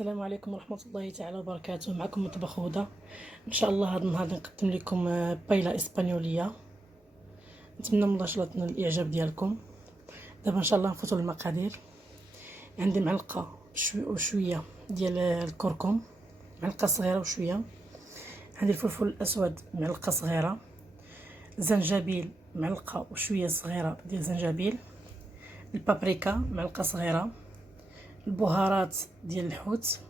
السلام عليكم ورحمة الله تعالى وبركاته. معكم مطبخ هدى. ان شاء الله هذا النهار نقدم لكم بايلا اسبانيوليه. نتمنى من الله تنال الاعجاب ديالكم. دابا ان شاء الله نفوتوا للمقادير. عندي معلقه وشويه ديال الكركم، معلقه صغيره وشويه. عندي الفلفل الاسود معلقه صغيره، زنجبيل معلقه وشويه صغيره ديال زنجبيل، البابريكا معلقه صغيره، البهارات ديال الحوت،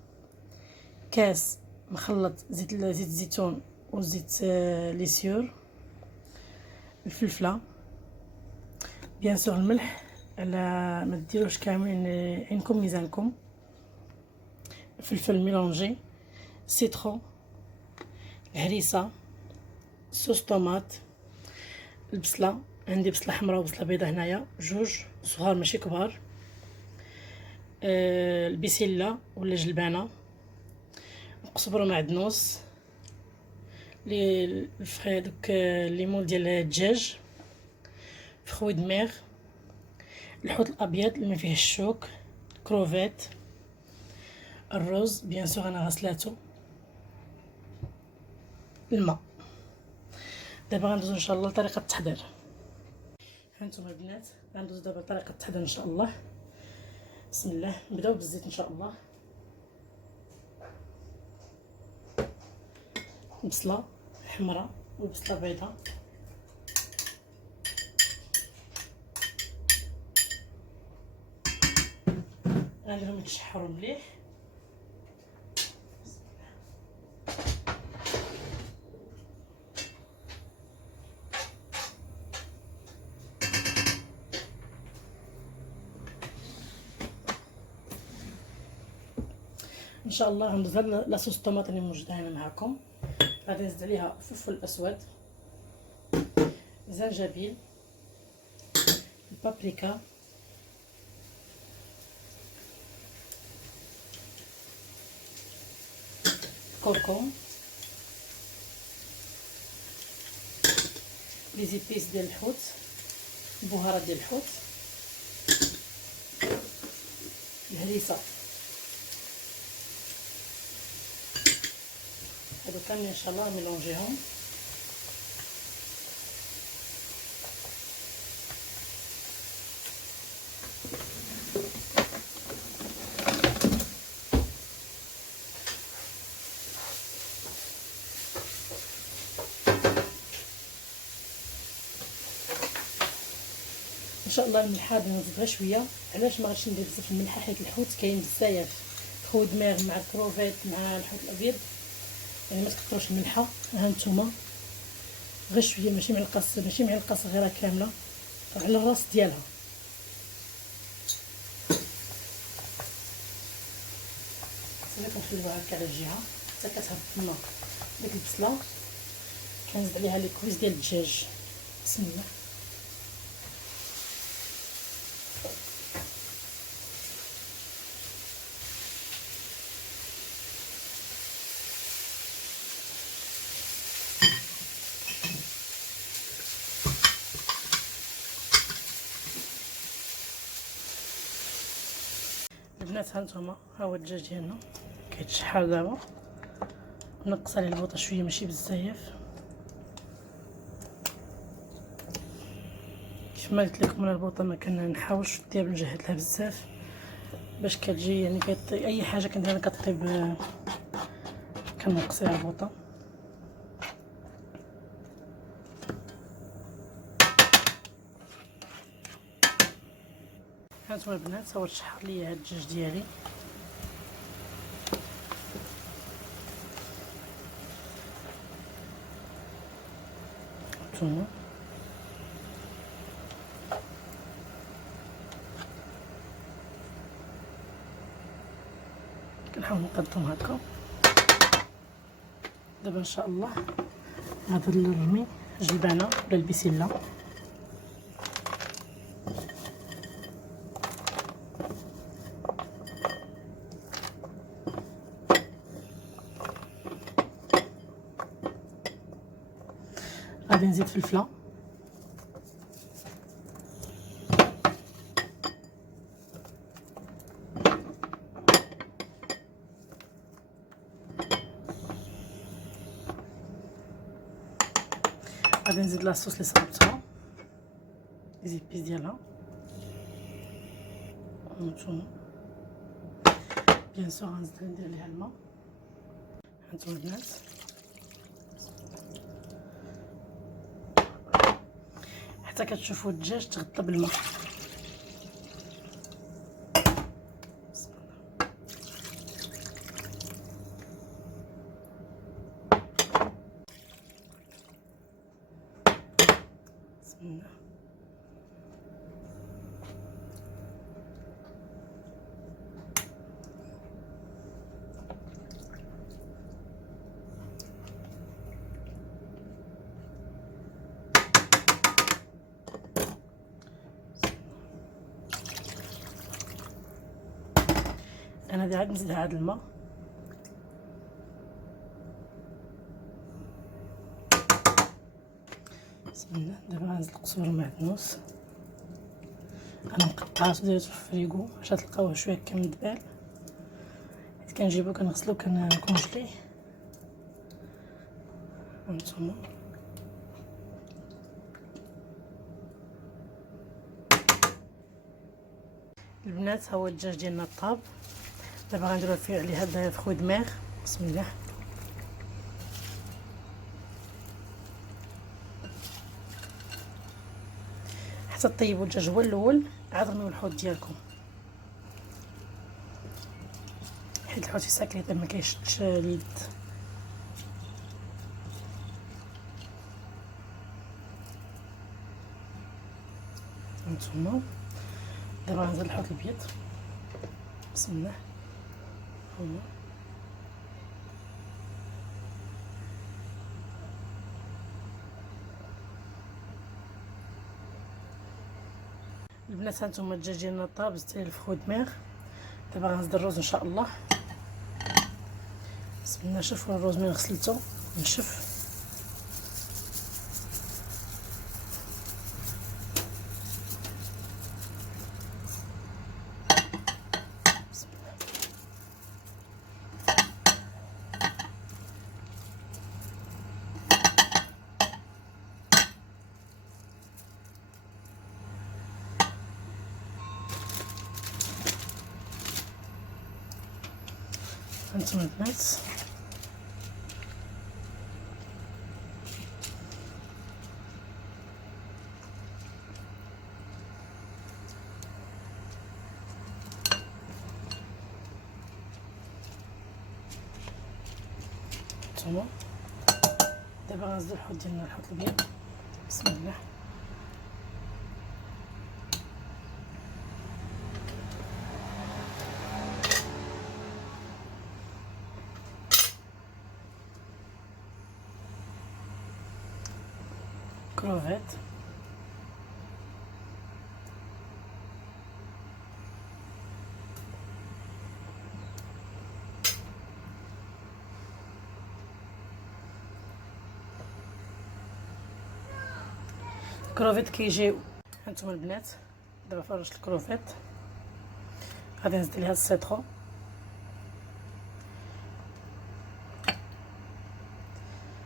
كاس مخلط زيت الزيتون وزيت ليسيور، الفلفله بيان سور، الملح على ما ديروش كاملين، عينكم ميزانكم، فلفل ميلونجي، سيترون، الهريسه، صوص طوماط، البصله. عندي بصله حمراء وبصله بيضاء هنايا جوج صغار ماشي كبار، البسله ولا جلبانه، قزبره معدنوس، لي الفخي دوك الليمون ديال الدجاج، فخوي دماغ، الحوت الابيض اللي ما فيه الشوك، كروفيت، الرز بيان سور انا غسلاتو، الماء. دابا غندوزو ان شاء الله لطريقه التحضير. هانتوما البنات غندوزو دابا لطريقه التحضير ان شاء الله. بسم الله. نبداو بالزيت ان شاء الله. بصله حمراء وبصله بيضاء، غنديرهم يتشحروا مليح. ان شاء الله غندوز لاصوص الطوماط اللي موجوده هنا معكم. غادي نزيد عليها الفلفل الاسود، زنجبيل، البابريكا، الكركم، لي زيبيس ديال الحوت، البهارات ديال الحوت، الهريسه. هادو كاملين ان شاء الله ميلونجيهم. ان شاء الله الملح غادي نزيد غير شويه. علاش ما غاديش ندير بزاف الملح؟ حيت الحوت كاين بزاف، خوي دماغ مع الكروفيت مع الحوت الابيض، يعني ما تكثروش الملحه. ها نتوما غير شويه، ماشي معلقه صغيره كامله، على الراس ديالها. صافي كنخليوها هكا على الجهه حتى كتهبط لنا ديك البصله. كنزيد عليها لي كويس ديال الدجاج. بسم الله. البنات هانتوما ها هو الدجاج ديالنا كيتشحر دابا. نقص عليه البوطه شويه ماشي بزاف. كيف ما قلت لكم انا البوطه ما كنحاولش ندير نجهد لها بزاف باش كتجي، يعني اي حاجه كنديرها كطيب كنقص عليها البوطه. هانتوما البنات ها هو تشحر ليا هاد الدجاج ديالي. هانتوما كنحاول نقدم هكا. دابا ان شاء الله غادي نرمي جلبانه ولا البسله. غادي نزيد فلفله، غادي نزيد لاصوص اللي صاوبتها لي زيبيس ديالها هانتوما. بيان سور غنزيد ندير ليها الماء. هانتوما البنات حتى كتشوفوا الدجاج تغطى بالماء. بسم الله. انا غادي عاد نزيد هاد الماء. بسم الله. دابا غنزيد القزبر المعدنوس، انا مقطعاتو درتو في الفريغو باش تلقاوه شويه كمدبال، حيت كنجيبو كنغسلو كنكونجليه. هانتوما البنات ها هو الدجاج ديالنا طاب. دابا غنديرو فيه عليه هاد الفخوي دماغ. بسم الله. حتى طيبوا الدجاج هو الاول عاد رميو الحوت ديالكم، حيت الحوت يساكلي ما كيشدش اليد. هانتوما دابا غنزيد الحوت الابيض. بسم الله. هو البنات هانتوما الدجاج ديالنا طاب، زدت ليه الفخو دماغ. دابا غنزيد الرز ان شاء الله. بسم الله. شوفوا الرز من غسلته نشف. هانتوما البنات هانتوما دابا غنزيدو الحوت ديالنا، الحوت الابيض. بسم الله. كروفيت. الكروفيت كيجيو. هانتوما البنات دابا فرشت الكروفيت، غادي نزيد ليها السيترون.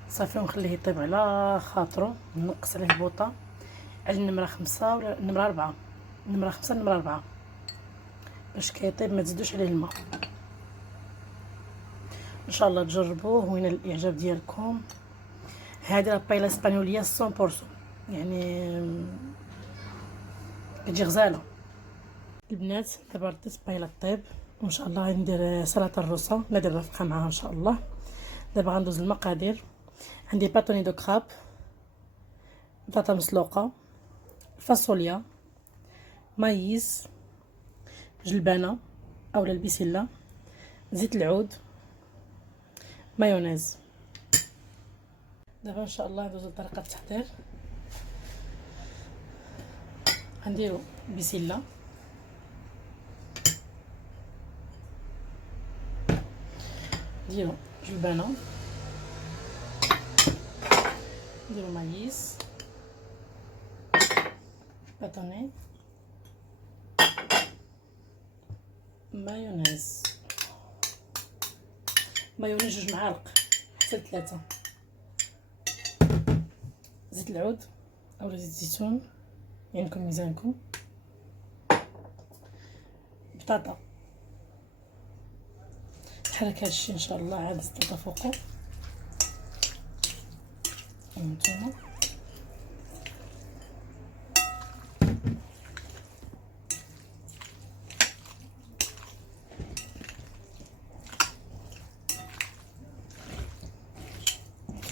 صافي ونخليه يطيب على خاطرو، نقص عليه البوطه على النمره 5 ولا النمره 4، النمره 5 النمره 4 باش كيطيب ما تزيدوش عليه الماء. ان شاء الله تجربوه وين الاعجاب ديالكم. هذه لا بايلا اسبانيوليه 100%، يعني كتجي غزاله. البنات دابا رديت بايلا طيب، وان شاء الله غادي ندير سلطه الروسه ندير رفقه معاها ان شاء الله. دابا غندوز المقادير. عندي باتوني دو كراب، بطاطا مسلوقه، فاصوليا، مايز، جلبانه اولا البسله، زيت العود، مايونيز. دابا ان شاء الله ندوزو لطريقه التحضير. غنديرو بسله، نديرو جلبانه، نديرو مايز، باتوني، مايونيز 2 معالق حتى 3، زيت العود او زيت الزيتون يعينكم ميزانكم، بطاطا بحال هادشي ان شاء الله، عاد البطاطا فوقو، هانتوما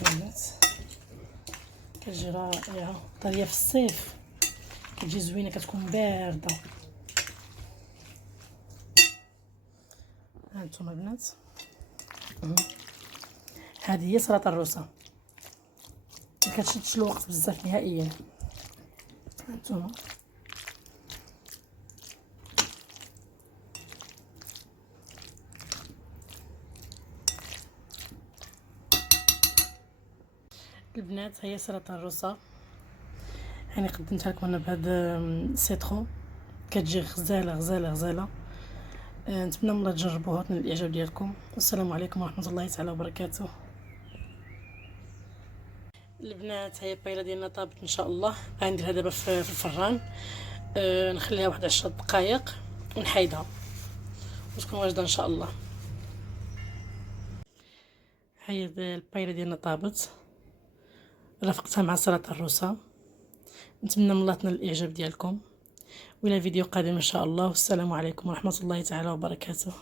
كانت كتجي رائعه طريه في الصيف، كتجي زوينه، كتكون بارده. هانتوما البنات هذه هي سلطه الروسه، ما كتشدش الوقت بزاف نهائيا. هانتوما البنات هي سلطه الروسه، يعني قدمتها لكم انا بهذا السيترون، كتجي غزاله غزاله غزاله. نتمنى من الله تجربوها وتنال الاعجاب ديالكم. والسلام عليكم ورحمه الله تعالى وبركاته. البنات هي البايله ديالنا طابت ان شاء الله، غنديرها دابا في الفران، نخليها واحد 10 دقائق ونحيدها وتكون واجده ان شاء الله. هي البايله ديالنا طابت، رافقتها مع سلطه الروسه. نتمنى من الله تنال الاعجاب ديالكم، والى فيديو قادم ان شاء الله. والسلام عليكم ورحمه الله تعالى وبركاته.